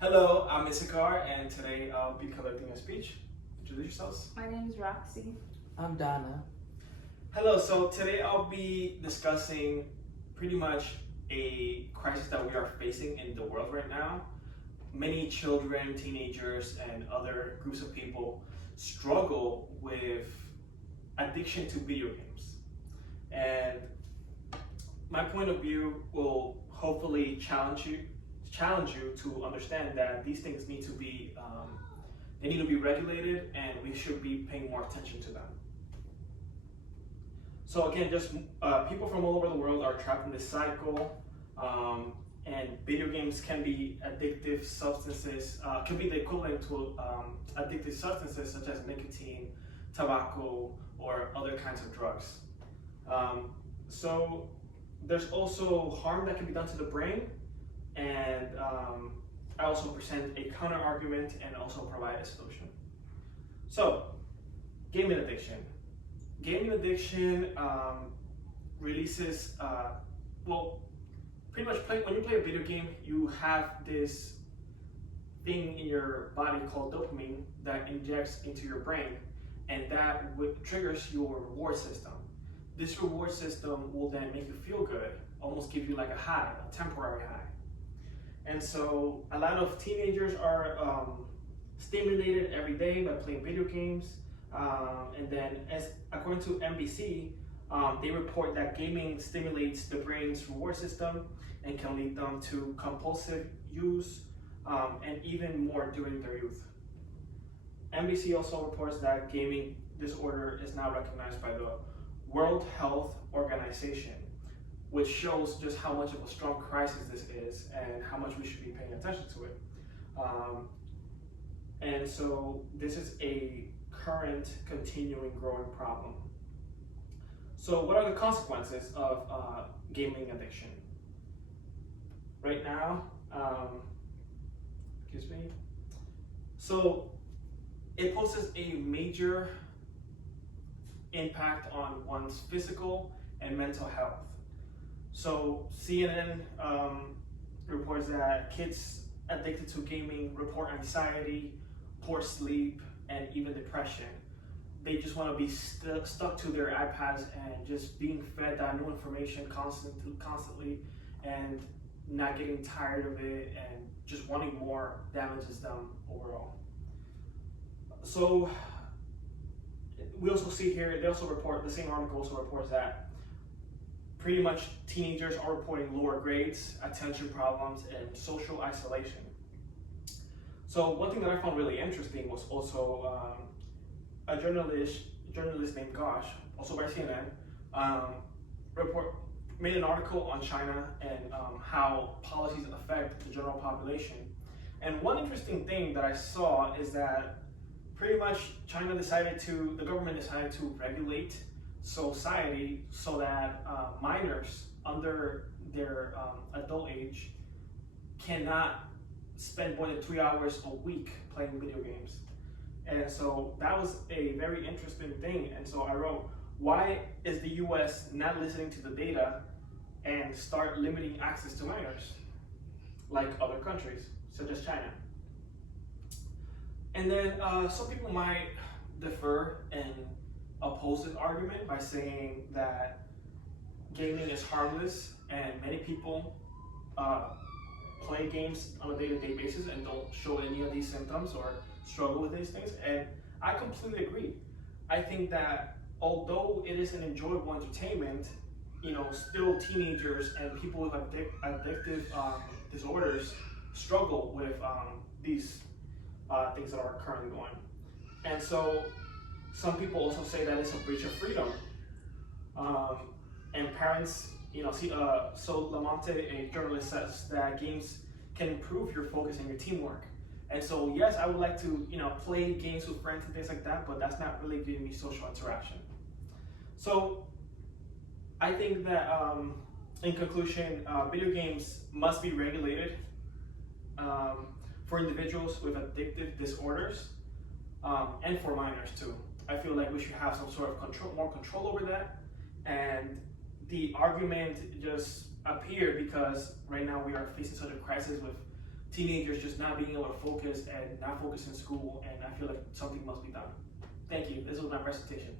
Hello, I'm Issachar, and today I'll be conducting a speech. Introduce yourselves. My name is Roxy. I'm Donna. Hello, so today I'll be discussing pretty much a crisis that we are facing in the world right now. Many children, teenagers, and other groups of people struggle with addiction to video games. And my point of view will hopefully challenge you to understand that these things need to be regulated, and we should be paying more attention to them. So again, just people from all over the world are trapped in this cycle, and video games can be addictive substances, can be the equivalent to addictive substances such as nicotine, tobacco, or other kinds of drugs. So there's also harm that can be done to the brain, and I also present a counter argument and also provide a solution. So, gaming addiction. Gaming addiction releases, pretty much when you play a video game, you have this thing in your body called dopamine that injects into your brain, and that triggers your reward system. This reward system will then make you feel good, almost give you like a high, a temporary high. And so a lot of teenagers are stimulated every day by playing video games. And then, according to NBC, they report that gaming stimulates the brain's reward system and can lead them to compulsive use and even more during their youth. NBC also reports that gaming disorder is now recognized by the World Health Organization, which shows just how much of a strong crisis this is and how much we should be paying attention to it. And so this is a current, continuing, growing problem. So what are the consequences of gaming addiction? Right now, so it poses a major impact on one's physical and mental health. So CNN reports that kids addicted to gaming report anxiety, poor sleep, and even depression. They just want to be stuck to their iPads and just being fed that new information constantly, and not getting tired of it, and just wanting more damages them overall. So we also see here, they also report, the same article also reports that pretty much teenagers are reporting lower grades, attention problems, and social isolation. So one thing that I found really interesting was also a journalist named Gosh, also by CNN, made an article on China and how policies affect the general population. And one interesting thing that I saw is that pretty much the government decided to regulate society so that minors under their adult age cannot spend more than 3 hours a week playing video games. And so that was a very interesting thing. And so I wrote, why is the US not listening to the data and start limiting access to minors like other countries, such as China? And then some people might defer and oppose this argument by saying that gaming is harmless, and many people play games on a day-to-day basis and don't show any of these symptoms or struggle with these things. And I completely agree. I think that although it is an enjoyable entertainment, still teenagers and people with addictive disorders struggle with these things that are currently going. And so some people also say that it's a breach of freedom. And parents, so Lamonte, a journalist, says that games can improve your focus and your teamwork. And so, yes, I would like to, play games with friends and things like that, but that's not really giving me social interaction. So I think that, in conclusion, video games must be regulated for individuals with addictive disorders, and for minors too. I feel like we should have some sort of more control over that. And the argument just appeared because right now we are facing such a crisis with teenagers just not being able to focus and not focus in school, and I feel like something must be done. Thank you. This was my presentation.